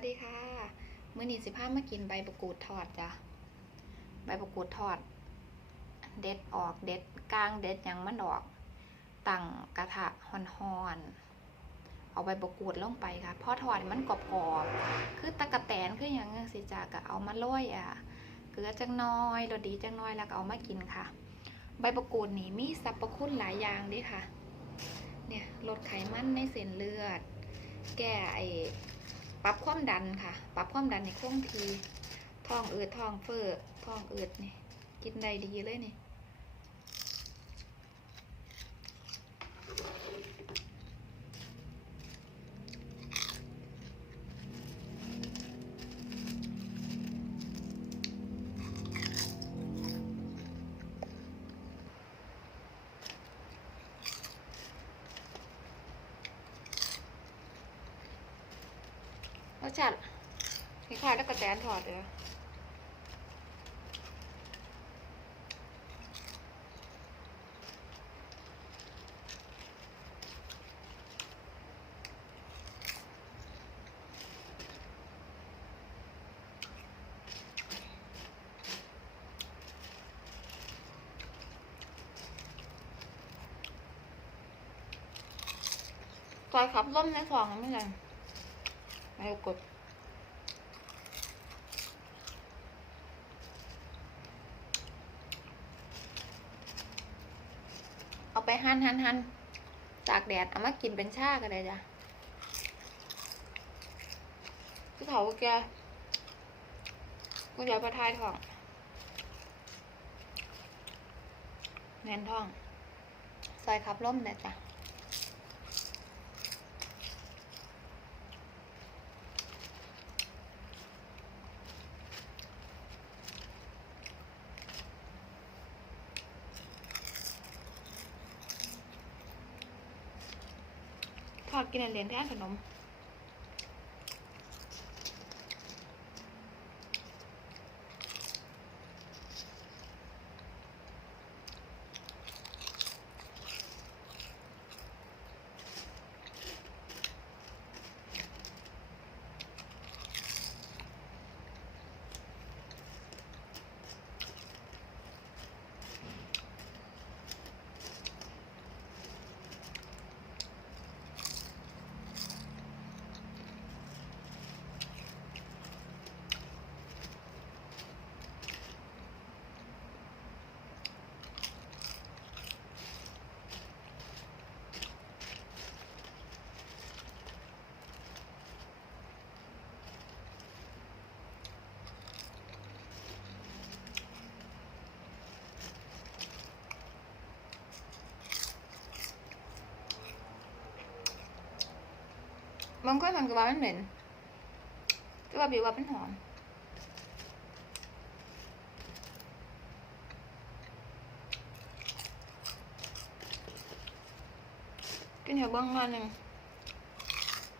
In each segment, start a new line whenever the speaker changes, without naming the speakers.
วัสดีค่ะมื้อนี้สิพามากินใบประกูดทอดจ้ะใบประกูดทอด เด็ดออกเด็ดกลางเด็ดยังมันออกตั้งกระทะหอนๆเอาใบประกูดลงไปค่ะพอทอดมันกรอบๆคือตะกะแตนคือหยังจั่งสิจ้ะก็เอามาโรยอะเกลือจังน้อยรสดีจังน้อยแล้วก็เอามากินค่ะ ใบประกูดนี่มีสรรพคุณหลายอย่างด้ค่ะ เนี่ยลดไขมันในเส้นเลือด แก้ไอ ปรับความดันค่ะ ปรับความดันในคงทีท้องอืดท้องเฟ้อท้องอืดนี่กินได้ดีเลยนี่ สชาติคล้ายๆตะกะแตนทอดเลยนะซอยขับร่มในทองไม่ใช่ ไม่กดเอาไปหั่นหั่นหั่นตากแดดเอามากินเป็นชาก็ได้จ้ะคือเขาแกกูอยากประทายท้องแน่นท้องใส่ขับล่มได้จ้ะ อบกินอันเหรียญแทนขนม มันก็มันก็ว่ามันเหม็นก็ว่าบิวว่าเป็นหอมกินเถอะเบ้างงานหนึ่ง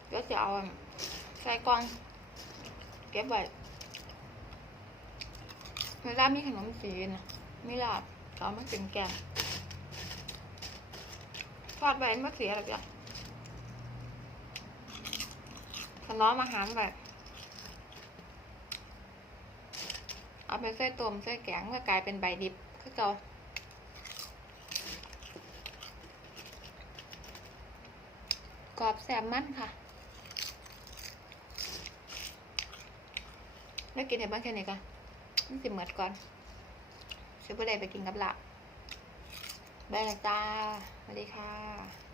เดี๋ยวจะเอาใส่กล่องเก็บไว้เวลามีขนมจีนะมีลาบก็เอามากินแกงทอดไว้ไม่เสียหรอกจ้ะ ถนอมอาหารแบบเอาไปใส่ต้มใส่แกงก็กลายเป็นใบดิบคือเก่ากรอบแสบมันค่ะ แล้วกินเห็นบ้างแค่นี้กันนี่สิเหมือดก่อนช่วยไปได้ไปกินกับหลับบายละจ้าสวัสดีค่ะ